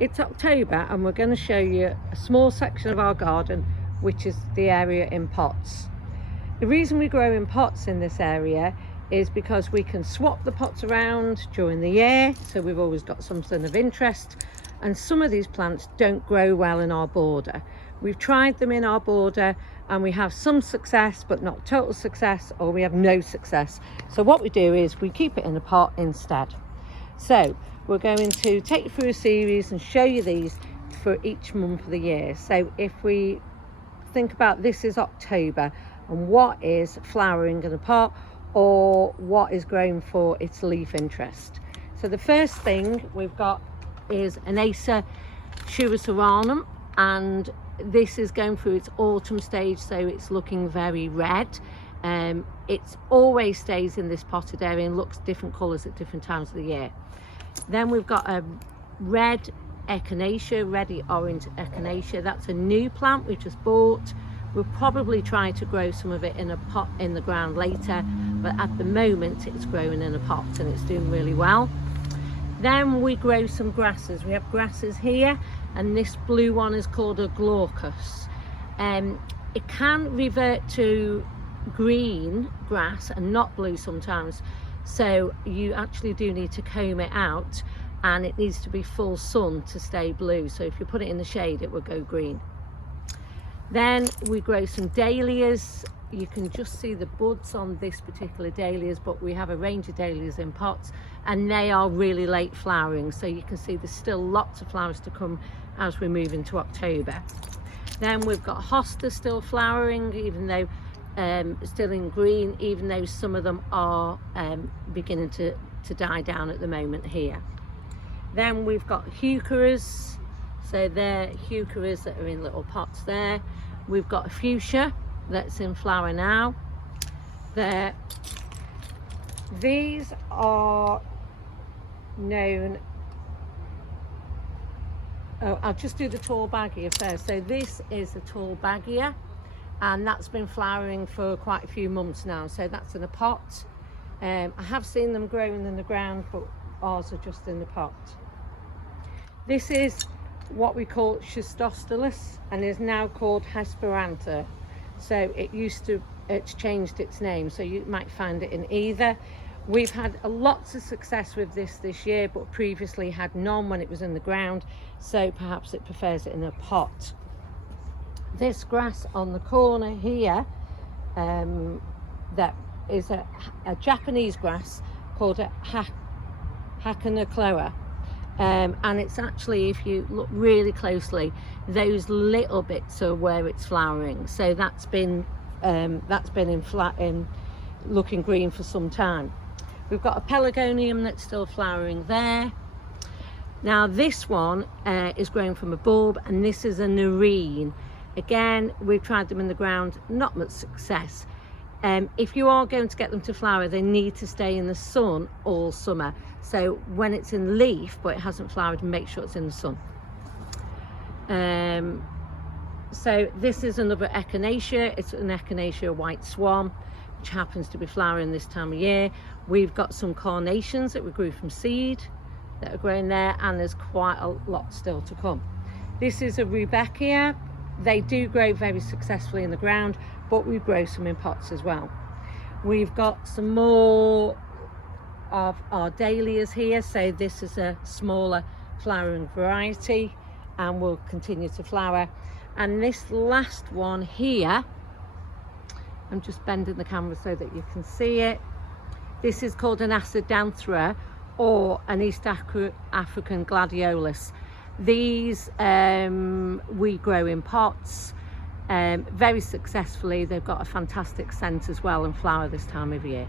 It's October and we're going to show you a small section of our garden, which is the area in pots. The reason we grow in pots in this area is because we can swap the pots around during the year, so we've always got something of interest, and some of these plants don't grow well in our border. We've tried them in our border and we have some success but not total success, or we have no success. So what we do is we keep it in a pot instead. So we're going to take you through a series and show you these for each month of the year. So if we think about, this is October, and what is flowering in a pot or what is grown for its leaf interest. So the first thing we've got is Echinacea Heuchera, and this is going through its autumn stage, so it's looking very red. It always stays in this potted area and looks different colours at different times of the year. Then we've got a red Echinacea, reddy orange Echinacea. That's a new plant we've just bought. We'll probably try to grow some of it in a pot in the ground later, but at the moment it's growing in a pot and it's doing really well. Then we grow some grasses. We have grasses here, and this blue one is called a glaucus. It can revert to green grass and not blue sometimes, so you actually do need to comb it out, and it needs to be full sun to stay blue. So if you put it in the shade, it will go green. Then we grow some dahlias. You can just see the buds on this particular dahlias, but we have a range of dahlias in pots, and they are really late flowering, so you can see there's still lots of flowers to come as we move into October. Then we've got hostas still flowering, even though still in green, even though some of them are beginning to die down at the moment here. Then we've got heucheras, so they're heucheras that are in little pots there. We've got a fuchsia that's in flower now. These are known, I'll just do the tall Dahlia first. So this is a tall Dahlia, and that's been flowering for quite a few months now, so that's in a pot. I have seen them growing in the ground, but ours are just in the pot. This is what we call Schistostilus and is now called Hesperanta. So it's changed its name, so you might find it in either. We've had lots of success with this year, but previously had none when it was in the ground, so perhaps it prefers it in a pot. This grass on the corner here, that is a Japanese grass called a Echinacea. And it's actually, if you look really closely, those little bits are where it's flowering. So that's been in looking green for some time. We've got a pelargonium that's still flowering there. Now this one is growing from a bulb, and this is a Neurine. Again, we've tried them in the ground, not much success. If you are going to get them to flower, they need to stay in the sun all summer. So when it's in leaf but it hasn't flowered, make sure it's in the sun. So this is another Echinacea. It's an Echinacea white swan, which happens to be flowering this time of year. We've got some carnations that we grew from seed that are growing there, and there's quite a lot still to come. This is a rubakia. They do grow very successfully in the ground, but we grow some in pots as well. We've got some more of our dahlias here. So this is a smaller flowering variety and will continue to flower. And this last one here, I'm just bending the camera so that you can see it. This is called an Hesperanta or an East African gladiolus. These we grow in pots very successfully. They've got a fantastic scent as well and flower this time of year.